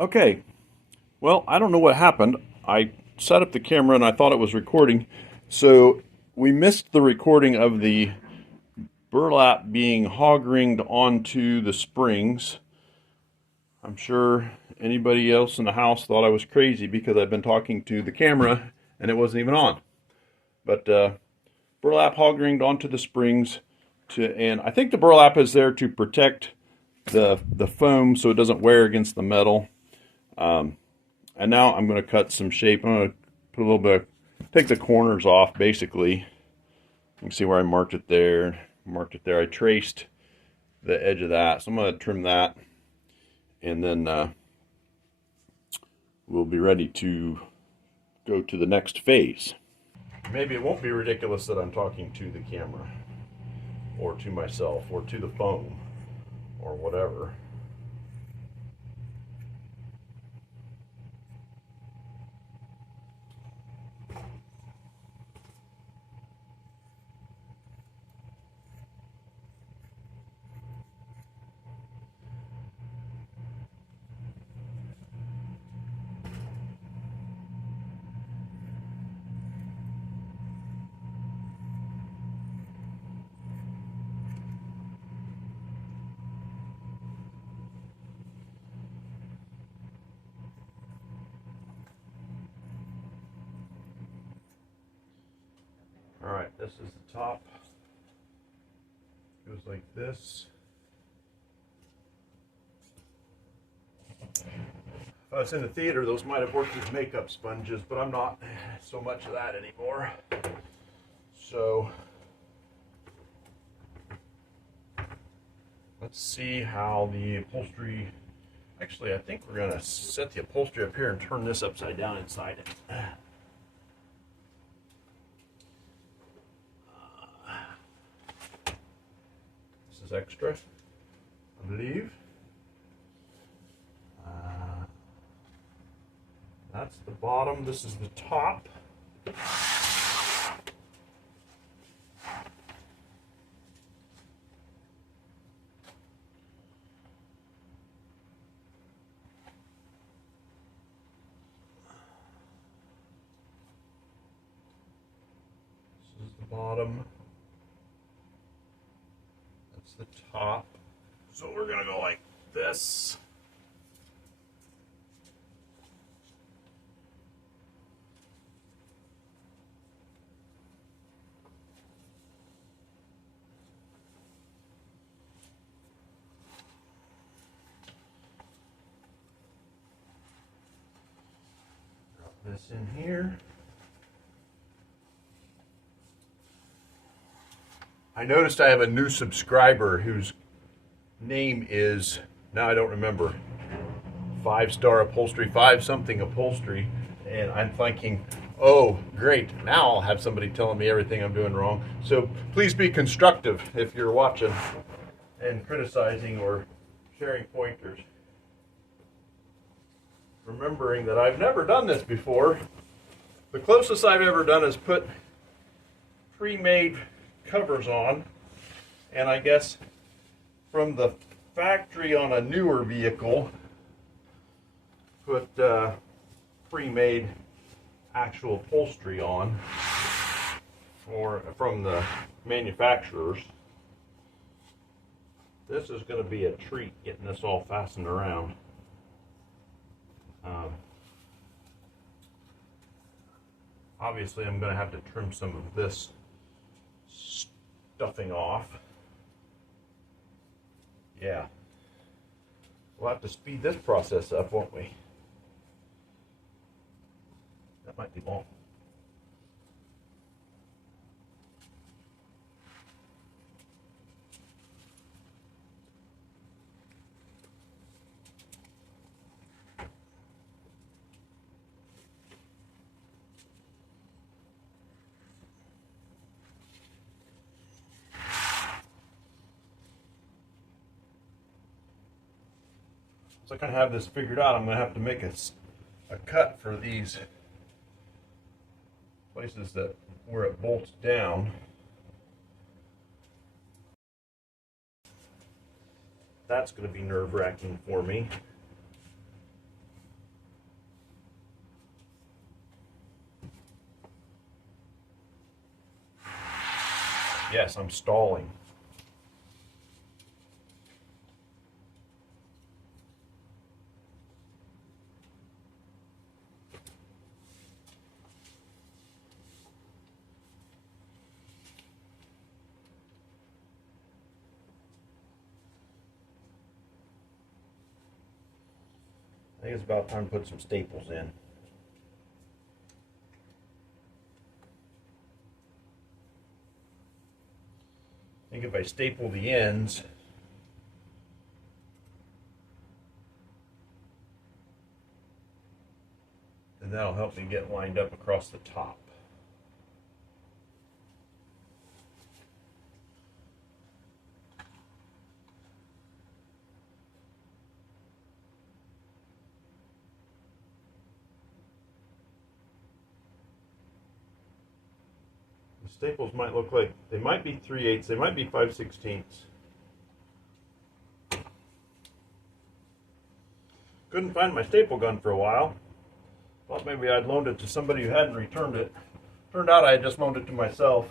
Okay, well, I don't know what happened. I set up the camera and I thought it was recording, so we missed the recording of the burlap being hog-ringed onto the springs. I'm sure anybody else in the house thought I was crazy because I've been talking to the camera and it wasn't even on. But burlap hog-ringed onto the springs and I think the burlap is there to protect the foam so it doesn't wear against the metal. And now I'm going to cut some shape. I'm going to put a little bit, take the corners off basically. You can see where I marked it there. I traced the edge of that. So I'm going to trim that. And then we'll be ready to go to the next phase. Maybe it won't be ridiculous that I'm talking to the camera, or to myself, or to the phone, or whatever. All right, this is the top. Goes like this. If I was in the theater, those might have worked as makeup sponges, but I'm not so much of that anymore. So let's see how the upholstery, actually I think we're going to set the upholstery up here and turn this upside down inside it. This is extra, I believe. That's the bottom, this is the top. This is the bottom. That's the top. So we're gonna go like this. This in here. I noticed I have a new subscriber whose name is, now I don't remember, 5-star upholstery, 5-something upholstery, and I'm thinking, oh great, now I'll have somebody telling me everything I'm doing wrong. So please be constructive if you're watching and criticizing or sharing pointers. Remembering that I've never done this before. The closest I've ever done is put pre-made covers on, and I guess from the factory on a newer vehicle, put pre-made actual upholstery on from the manufacturers. This is going to be a treat getting this all fastened around. Obviously I'm going to have to trim some of this stuffing off. Yeah. We'll have to speed this process up, won't we? That might be long. So I kind of have this figured out. I'm going to have to make a cut for these places that where it bolts down. That's going to be nerve-wracking for me. Yes, I'm stalling. I think it's about time to put some staples in. I think if I staple the ends, then that'll help me get lined up across the top. The staples might look like, they might be 3/8, they might be 5/16. Couldn't find my staple gun for a while. Thought maybe I'd loaned it to somebody who hadn't returned it. Turned out I had just loaned it to myself.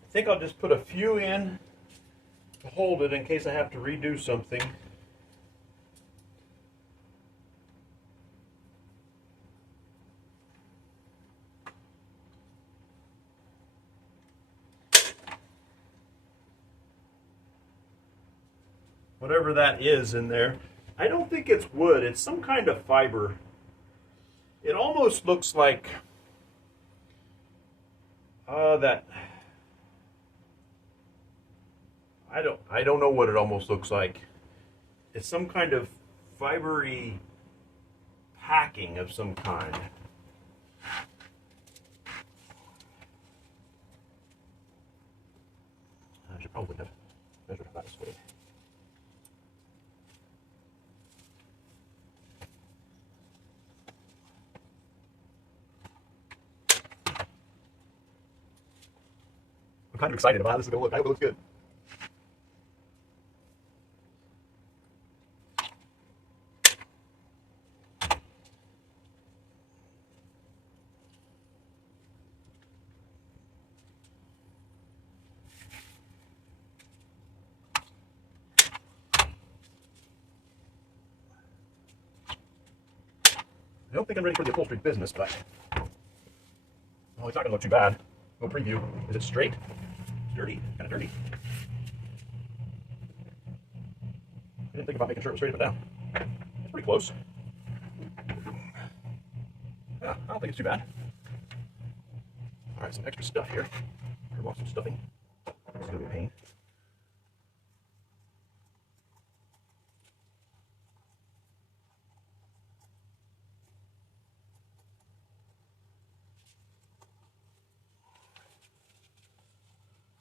I think I'll just put a few in to hold it in case I have to redo something. Whatever that is in there. I don't think it's wood, it's some kind of fiber. It almost looks like that. I don't know what it almost looks like. It's some kind of fibery packing of some kind. I should probably have measured that this way. I'm kind of excited about how this is going to look. I hope it looks good. I don't think I'm ready for the upholstery business, but well, it's not going to look too bad. No preview. Is it straight? It's dirty. Kind of dirty. I didn't think about making sure it was straight up and down. It's pretty close. Yeah, I don't think it's too bad. All right, some extra stuff here. I want some stuffing. It's going to be a pain.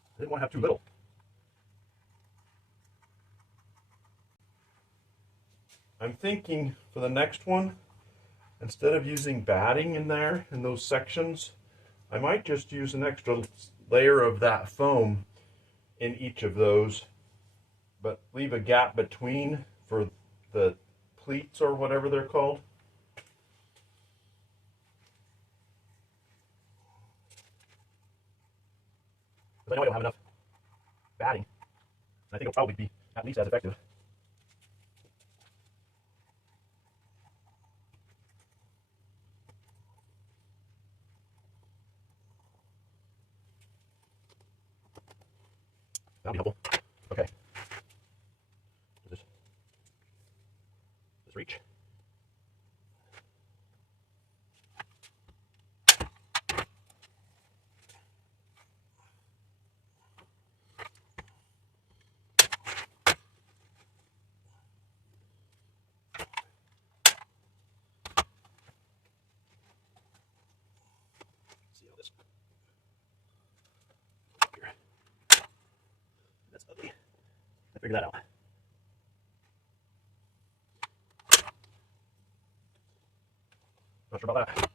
I didn't want to have too little. I'm thinking for the next one, instead of using batting in there in those sections, I might just use an extra layer of that foam in each of those, but leave a gap between for the pleats or whatever they're called. Because I know I don't have enough batting. I think it'll probably be at least as effective. That'll be helpful. Okay. Does this reach? ugly. I figured that out. Not sure about that.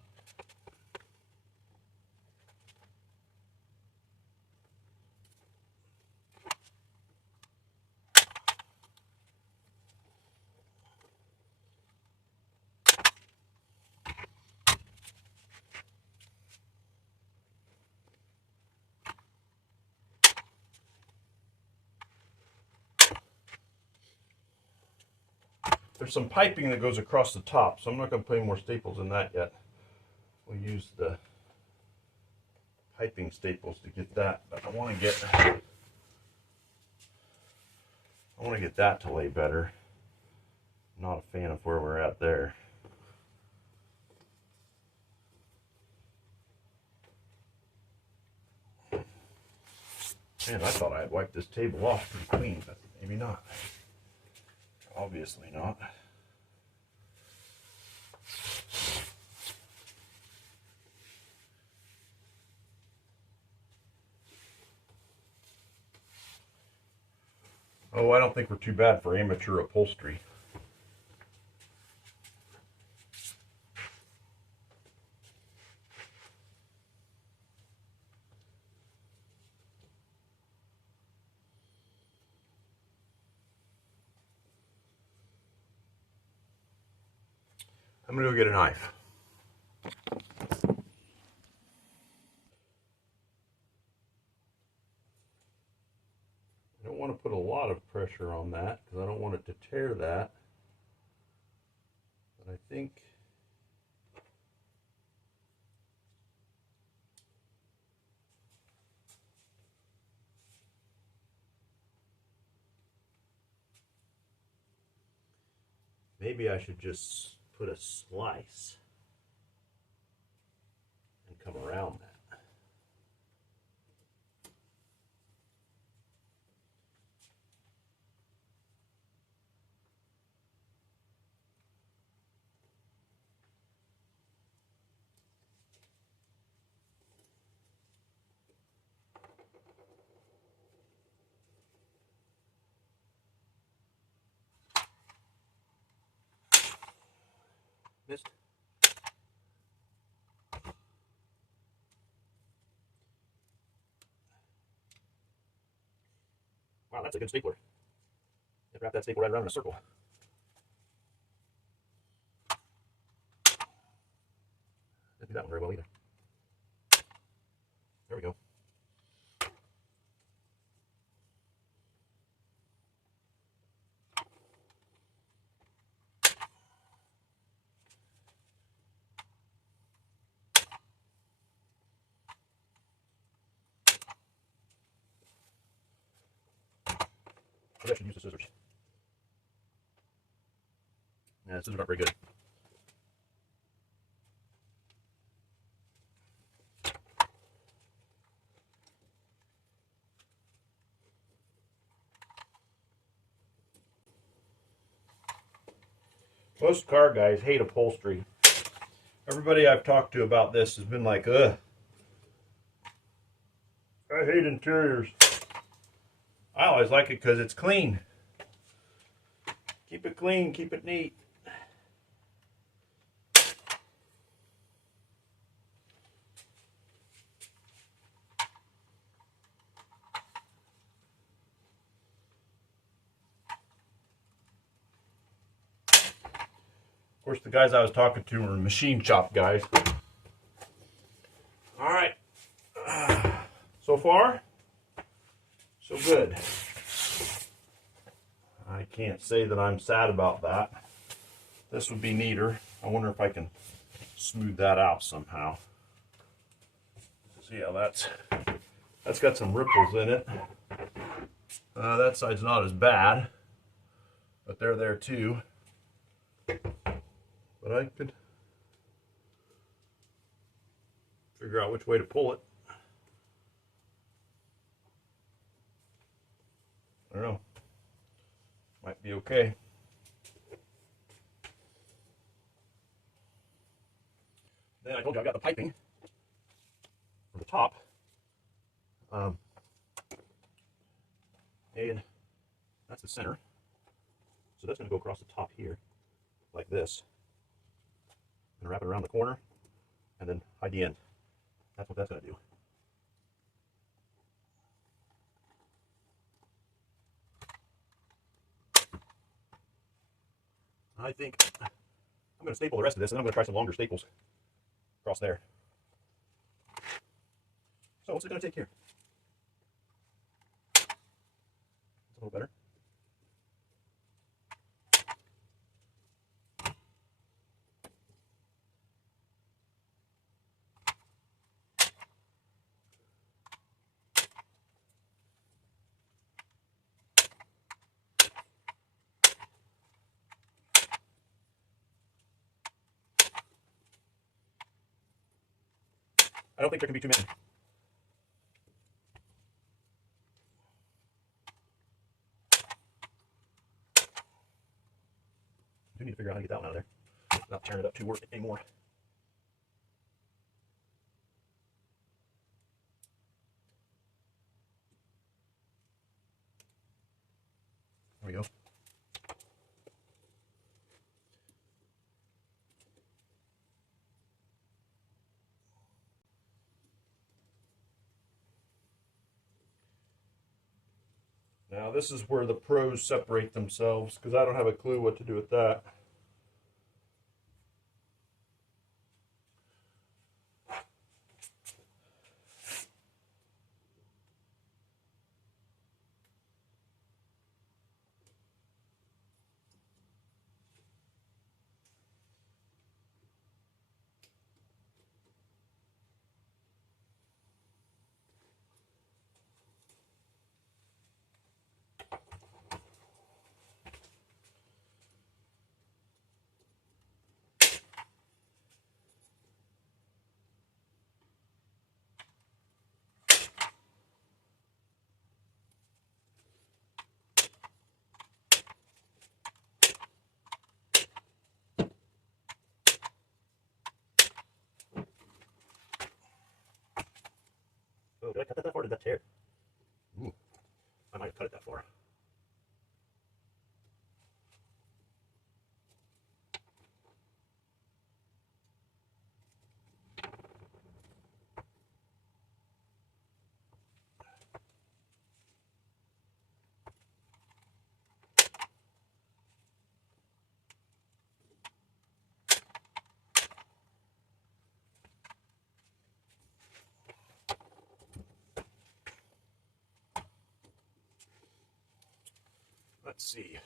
There's some piping that goes across the top, so I'm not going to put any more staples in that yet. We'll use the piping staples to get that, but I want to get that to lay better. I'm not a fan of where we're at there. Man, I thought I had wiped this table off pretty clean, but maybe not. Obviously not. Oh, I don't think we're too bad for amateur upholstery. I'm going to go get a knife. I don't want to put a lot of pressure on that because I don't want it to tear that. But I think maybe I should just put a slice and come around that. Missed. Wow, that's a good stapler. Wrap that staple right around in a circle. Didn't do that one very well either. There we go. Maybe I should use the scissors. Yeah, the scissors aren't very good. Most car guys hate upholstery. Everybody I've talked to about this has been like, ugh, I hate interiors. I always like it because it's clean. Keep it clean, keep it neat. Of course, the guys I was talking to were machine shop guys. All right. So far, so good. I can't say that I'm sad about that. This would be neater. I wonder if I can smooth that out somehow. See how that's got some ripples in it. That side's not as bad, but they're there too. But I could figure out which way to pull it. I don't know. Might be okay. Then I told you I got the piping for the top. And that's the center. So that's going to go across the top here, like this. And wrap it around the corner, and then hide the end. That's what that's going to do. I think I'm going to staple the rest of this, and then I'm going to try some longer staples across there. So what's it going to take here? It's a little better. I don't think there can be too many. I do need to figure out how to get that one out of there without tearing it up too much anymore. There we go. Now this is where the pros separate themselves, because I don't have a clue what to do with that. Oh, did I cut that far? Did that tear? Ooh, I might have cut it that far. Let's see.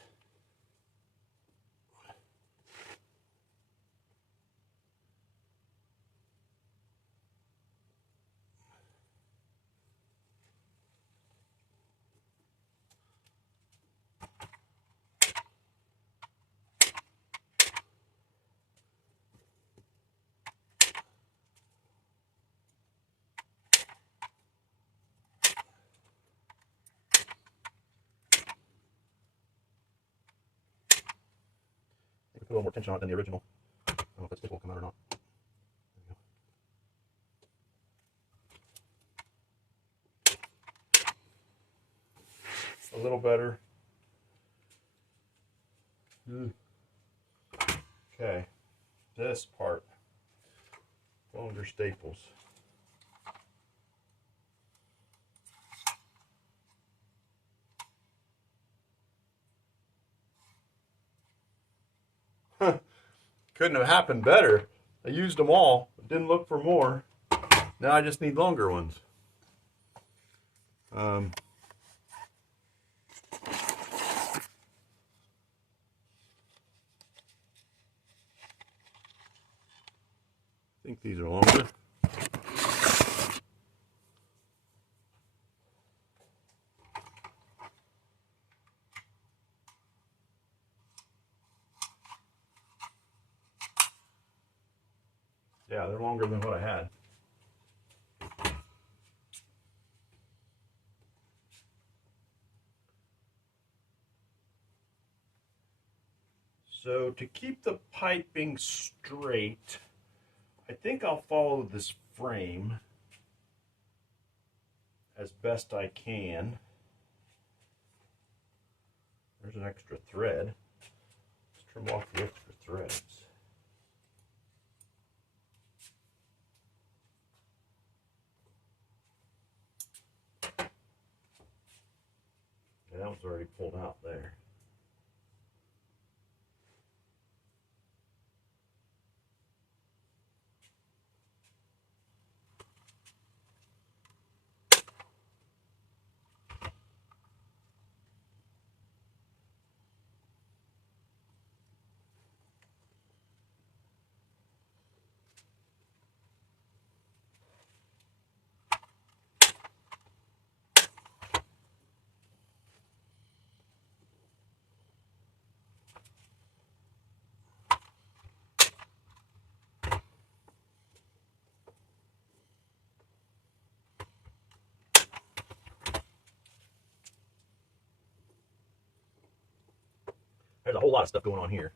Put a little more tension on it than the original. I don't know if that stick will come out or not. A little better. Okay, this part, longer staples. Couldn't have happened better. I used them all, didn't look for more. Now I just need longer ones. I think these are longer. Yeah, they're longer than what I had. So to keep the piping straight, I think I'll follow this frame as best I can. There's an extra thread. Let's trim off the extra threads. And that one's already pulled out there. There's a whole lot of stuff going on here.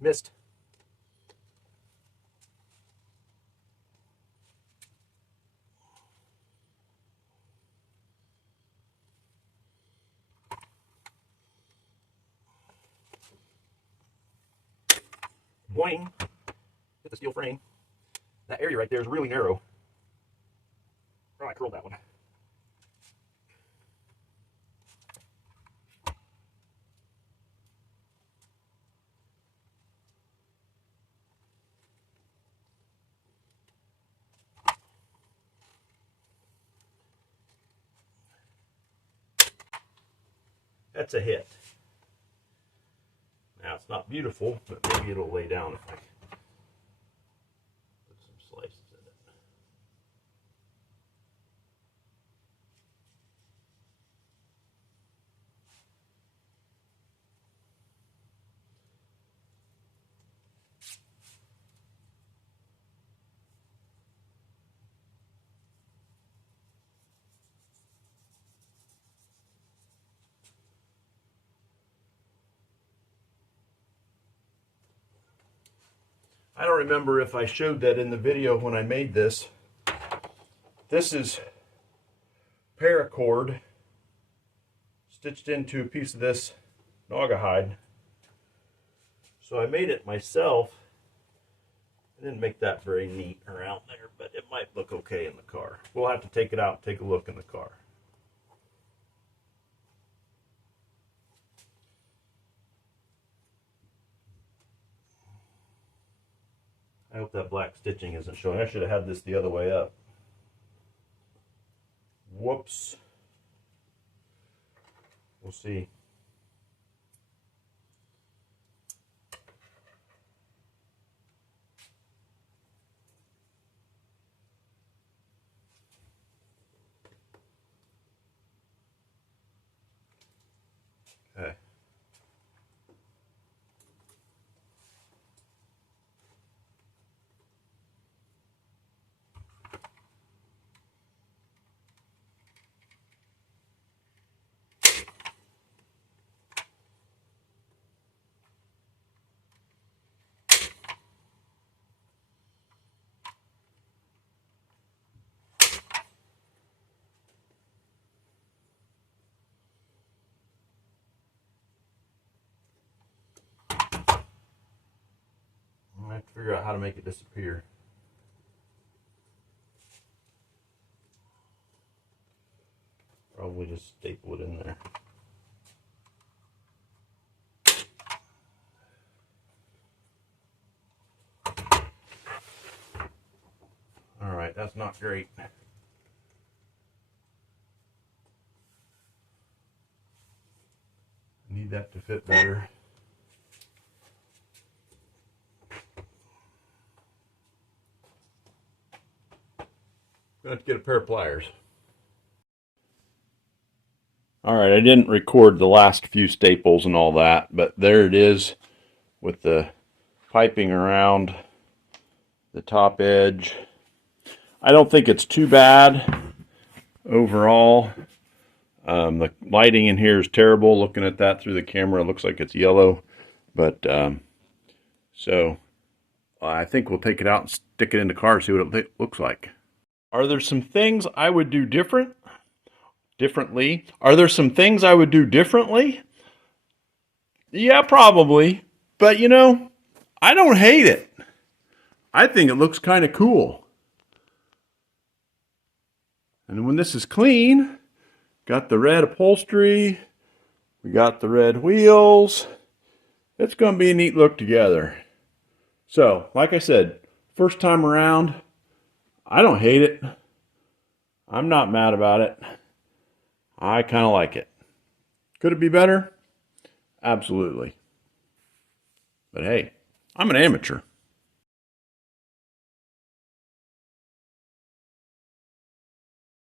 Missed. Boing. Hit the steel frame. That area right there is really narrow. Oh, I curled that one. That's a hit. Now it's not beautiful, but maybe it'll lay down if I put some slices in it. I don't remember if I showed that in the video when I made this. This is paracord stitched into a piece of this naugahyde. So I made it myself. I didn't make that very neat around there, but it might look okay in the car. We'll have to take it out and take a look in the car. I hope that black stitching isn't showing. I should have had this the other way up. Whoops. We'll see. Okay. I have to figure out how to make it disappear. Probably just staple it in there. All right, that's not great. Need that to fit better. I'm gonna have to get a pair of pliers. All right, I didn't record the last few staples and all that, but there it is with the piping around the top edge. I don't think it's too bad overall. The lighting in here is terrible. Looking at that through the camera, it looks like it's yellow. But so I think we'll take it out and stick it in the car and see what it looks like. Are there some things I would do differently? Are there some things I would do differently? Yeah, probably. But you know, I don't hate it. I think it looks kind of cool. And when this is clean, got the red upholstery, we got the red wheels. It's going to be a neat look together. So, like I said, first time around, I don't hate it. I'm not mad about it. I kind of like it. Could it be better? Absolutely. But hey, I'm an amateur.